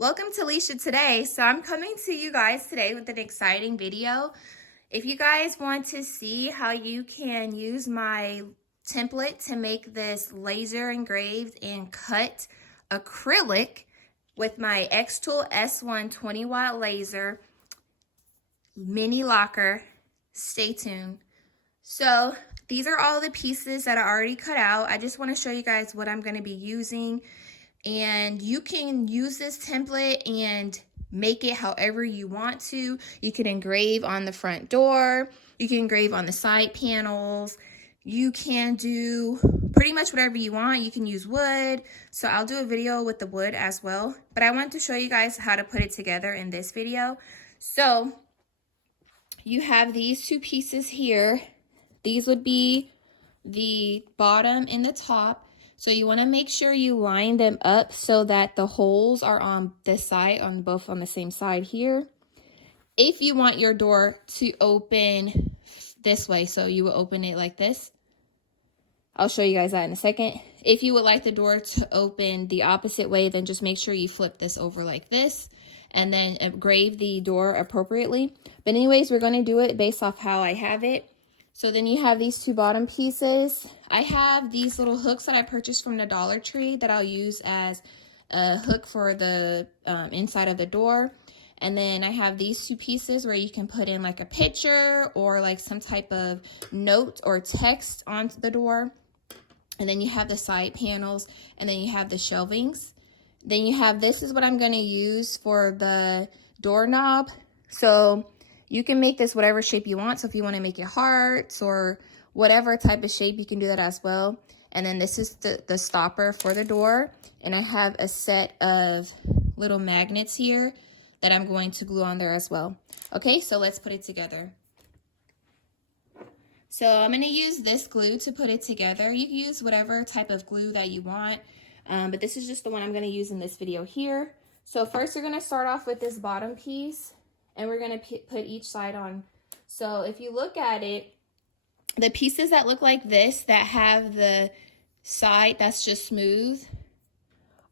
Welcome to Leisha Today. So I'm coming to you guys today with an exciting video. If you guys want to see how you can use my template to make this laser engraved and cut acrylic with my xTool S1 20-watt laser mini locker, stay tuned. So these are all the pieces that are already cut out. I just want to show you guys what I'm going to be using. And you can use this template and make it however you want to. You can engrave on the front door. You can engrave on the side panels. You can do pretty much whatever you want. You can use wood. So I'll do a video with the wood as well. But I want to show you guys how to put it together in this video. So you have these two pieces here. These would be the bottom and the top. So you want to make sure you line them up so that the holes are on this side, both on the same side here. If you want your door to open this way, so you will open it like this. I'll show you guys that in a second. If you would like the door to open the opposite way, then just make sure you flip this over like this and then engrave the door appropriately. But anyways, we're going to do it based off how I have it. So then you have these two bottom pieces. I have these little hooks that I purchased from the Dollar Tree that I'll use as a hook for the inside of the door. And then I have these two pieces where you can put in like a picture or like some type of note or text onto the door. And then you have the side panels, and then you have the shelvings. Then you have, this is what I'm going to use for the doorknob. So you can make this whatever shape you want. So if you want to make it hearts or whatever type of shape, you can do that as well. And then this is the stopper for the door. And I have a set of little magnets here that I'm going to glue on there as well. Okay, so let's put it together. So I'm going to use this glue to put it together. You can use whatever type of glue that you want. But this is just the one I'm going to use in this video here. So first we're going to start off with this bottom piece. And we're going to put each side on. So if you look at it, the pieces that look like this, that have the side that's just smooth,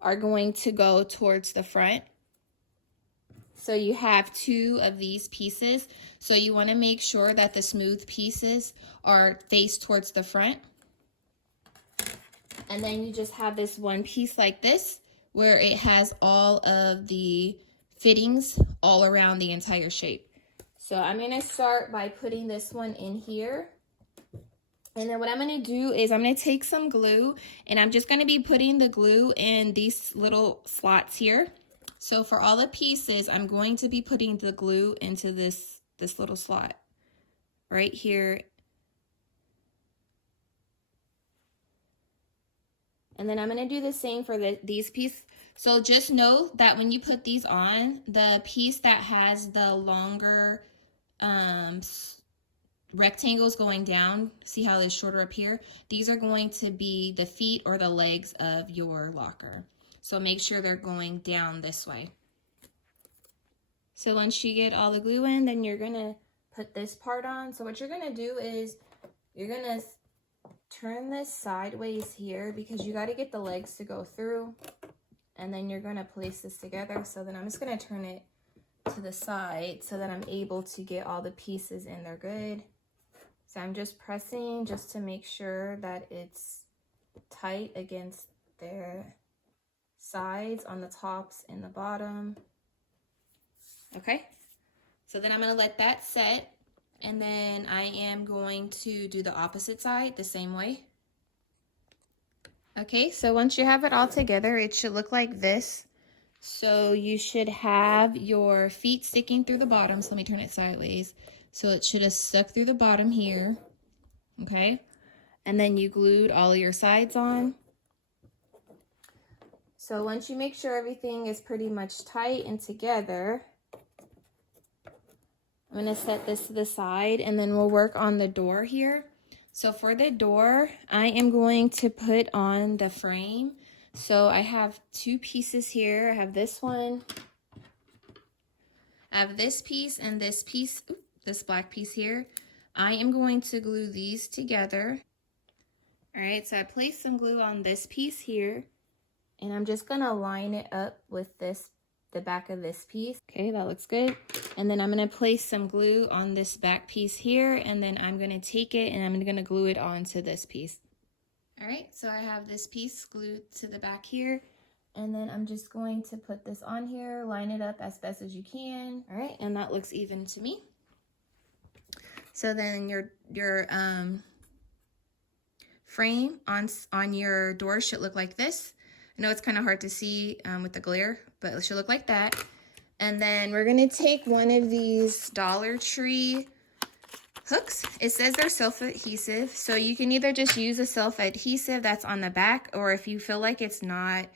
are going to go towards the front. So you have two of these pieces. So you want to make sure that the smooth pieces are faced towards the front. And then you just have this one piece like this, where it has all of the fittings all around the entire shape. So I'm going to start by putting this one in here. And then what I'm going to do is I'm going to take some glue, and I'm just going to be putting the glue in these little slots here. So for all the pieces, I'm going to be putting the glue into this little slot right here. And then I'm going to do the same for these pieces. So just know that when you put these on, the piece that has the longer rectangles going down, see how it's shorter up here? These are going to be the feet or the legs of your locker. So make sure they're going down this way. So once you get all the glue in, then you're going to put this part on. So what you're going to do is you're going to turn this sideways here because you got to get the legs to go through. And then you're going to place this together. So then I'm just going to turn it to the side so that I'm able to get all the pieces in there good. So I'm just pressing just to make sure that it's tight against their sides on the tops and the bottom. Okay. So then I'm going to let that set. And then I am going to do the opposite side the same way. Okay, so once you have it all together, it should look like this. So you should have your feet sticking through the bottom. So let me turn it sideways. So it should have stuck through the bottom here. Okay, and then you glued all your sides on. So once you make sure everything is pretty much tight and together, I'm going to set this to the side, and then we'll work on the door here. So for the door, I am going to put on the frame. So I have two pieces here. I have this one. I have this piece and this piece, this black piece here. I am going to glue these together. All right, so I placed some glue on this piece here, and I'm just going to line it up with this the back of this piece. Okay, that looks good. And then I'm gonna place some glue on this back piece here, and then I'm gonna take it and I'm gonna glue it onto this piece. All right, so I have this piece glued to the back here, and then I'm just going to put this on here, line it up as best as you can. All right, and that looks even to me. So then your frame on your door should look like this. I know it's kind of hard to see with the glare, but it should look like that. And then we're gonna take one of these Dollar Tree hooks. It says they're self-adhesive, so you can either just use a self-adhesive that's on the back, or if you feel like it's not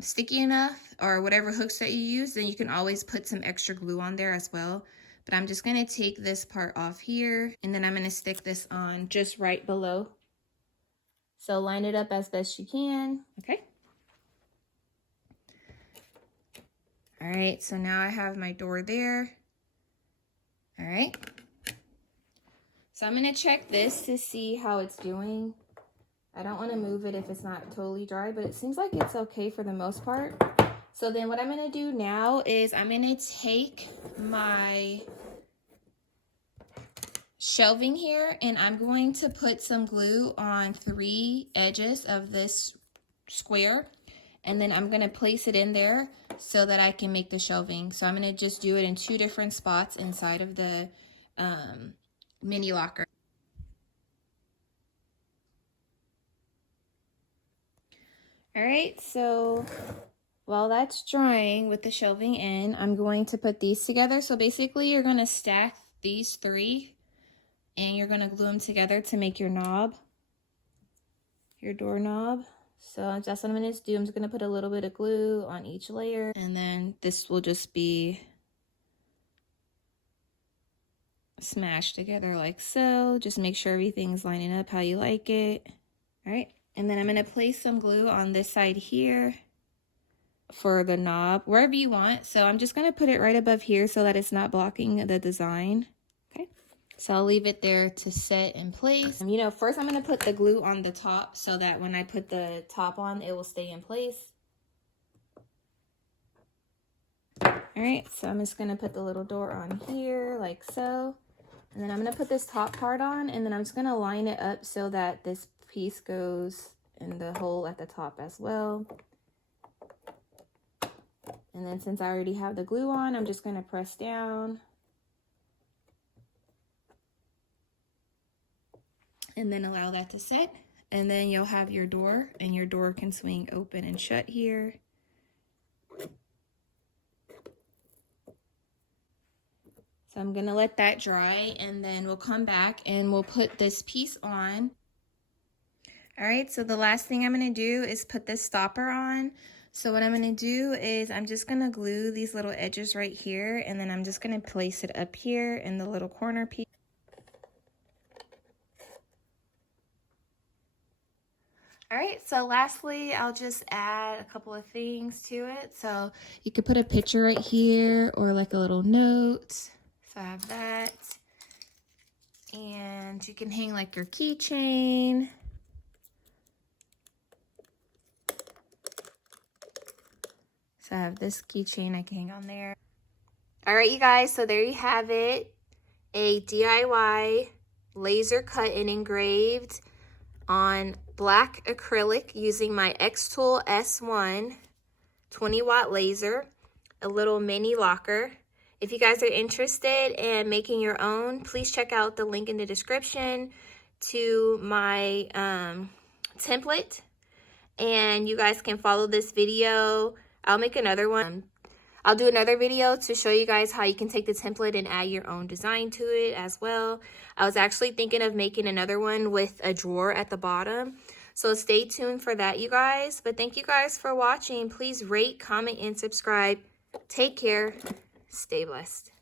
sticky enough, or whatever hooks that you use, then you can always put some extra glue on there as well. But I'm just gonna take this part off here, and then I'm gonna stick this on just right below. So line it up as best you can, okay? All right, so now I have my door there. All right. So I'm gonna check this to see how it's doing. I don't wanna move it if it's not totally dry, but it seems like it's okay for the most part. So then what I'm gonna do now is I'm gonna take my shelving here and I'm going to put some glue on 3 edges of this square, and then I'm gonna place it in there so that I can make the shelving. So I'm gonna just do it in 2 different spots inside of the mini locker. All right, so while that's drying with the shelving in, I'm going to put these together. So basically you're gonna stack these 3 and you're gonna glue them together to make your knob, your doorknob. So that's what I'm gonna do. I'm just gonna put a little bit of glue on each layer, and then this will just be smashed together like so. Just make sure everything's lining up how you like it. All right, and then I'm gonna place some glue on this side here for the knob, wherever you want. So I'm just gonna put it right above here so that it's not blocking the design. Okay, so I'll leave it there to set in place. You know, first I'm gonna put the glue on the top so that when I put the top on, it will stay in place. All right, so I'm just gonna put the little door on here like so. And then I'm gonna put this top part on, and then I'm just gonna line it up so that this piece goes in the hole at the top as well. And then since I already have the glue on, I'm just gonna press down. And then allow that to set. And then you'll have your door, and your door can swing open and shut here. So I'm gonna let that dry, and then we'll come back and we'll put this piece on. All right, so the last thing I'm gonna do is put this stopper on. So what I'm gonna do is I'm just gonna glue these little edges right here, and then I'm just gonna place it up here in the little corner piece. All right, so lastly, I'll just add a couple of things to it. So you could put a picture right here or like a little note. So I have that. And you can hang like your keychain. So I have this keychain I can hang on there. All right, you guys, so there you have it. A DIY laser cut and engraved on black acrylic using my xTool S1 20-watt laser, a little mini locker. If you guys are interested in making your own, please check out the link in the description to my template, and you guys can follow this video. I'll make another one. I'll do another video to show you guys how you can take the template and add your own design to it as well. I was actually thinking of making another one with a drawer at the bottom. So stay tuned for that, you guys. But thank you guys for watching. Please rate, comment, and subscribe. Take care. Stay blessed.